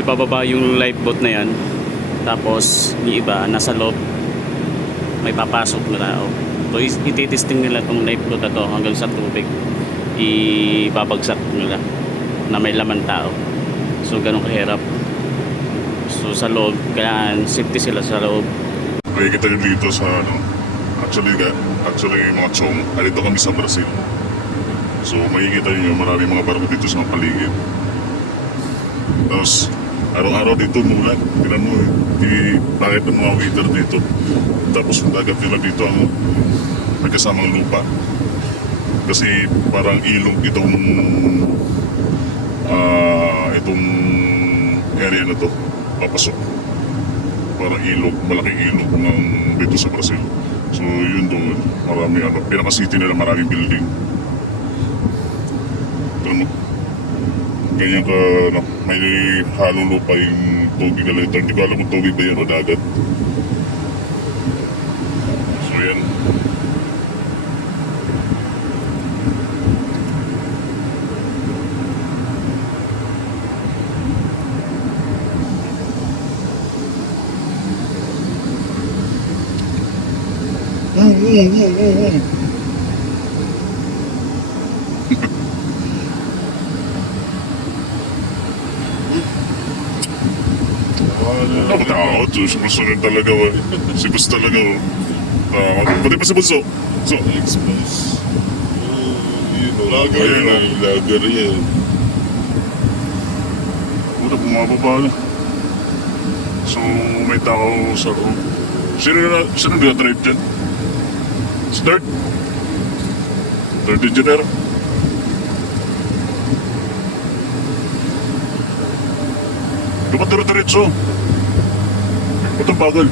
ipababa yung lifeboat na yan. Tapos yung iba nasa loob, may papasok na tao. So ititesting nila tong lifeboat na to hanggang sa tubig, ibabagsak nila na may laman tao. So ganun kahirap. So sa loob, kailangan safety sila sa loob. Nakikita nyo dito sa actually mga chong, alito kami sa Brazil. So makikita nyo maraming mga barko dito sa paligid. Tapos araw-araw dito mulan, tinan mo bakit ang mga waiter dito. Tapos yung dagat nila dito ang nagkasamang lupa. Kasi parang ilog itong area na to, papasok. Parang ilog, malaking ilog ng dito sa Brazil. So yun doon, marami pinaka-city nila, maraming building. Ganyan ka, may halong lupa yung tubig nila. Hindi ko alam kung tubig ba yan o dagat. So yan. Ako tao, gusto rin talaga. Si Bus talaga. Pati pa si Bunso. So, Expose. Lager yan. una bumababa na. So, may tao sa loob. Sino nag-drive dyan? Si Third? Third engineer? Dumatira-diretso. Ba't ang bagal?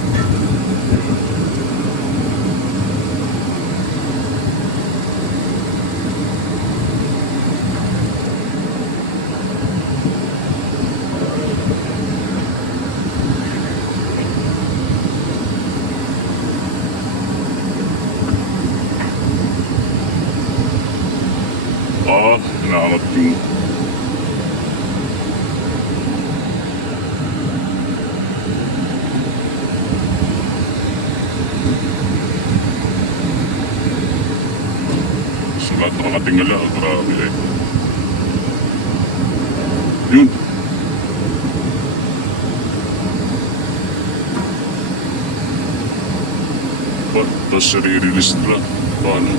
Hinahanap yung sulat na nakatingala. Grabe eh. Yun. Ba't tapos i-release nila? Paano?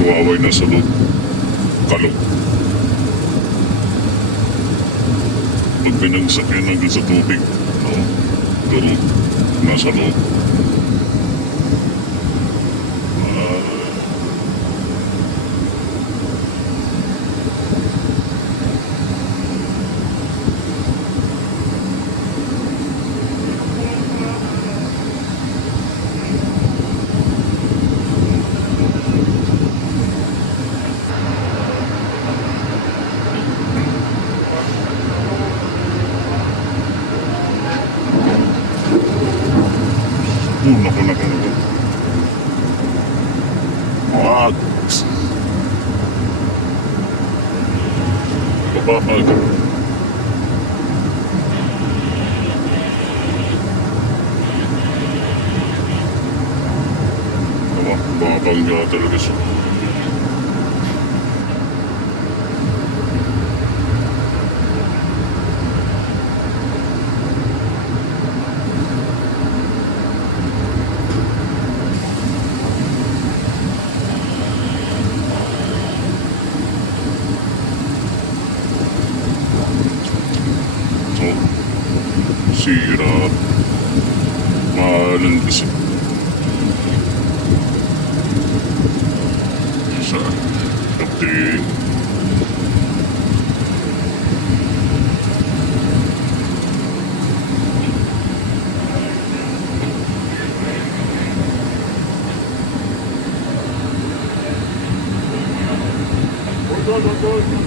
Kuwaway na sa loob. Kalog. Pag pinagsak yan hanggang sa tubig, pero nasa loob. Naku. Wag. Bababag. Bababangga talaga siya. Sira. Mahalan kasi. Isa. Kapti. Go.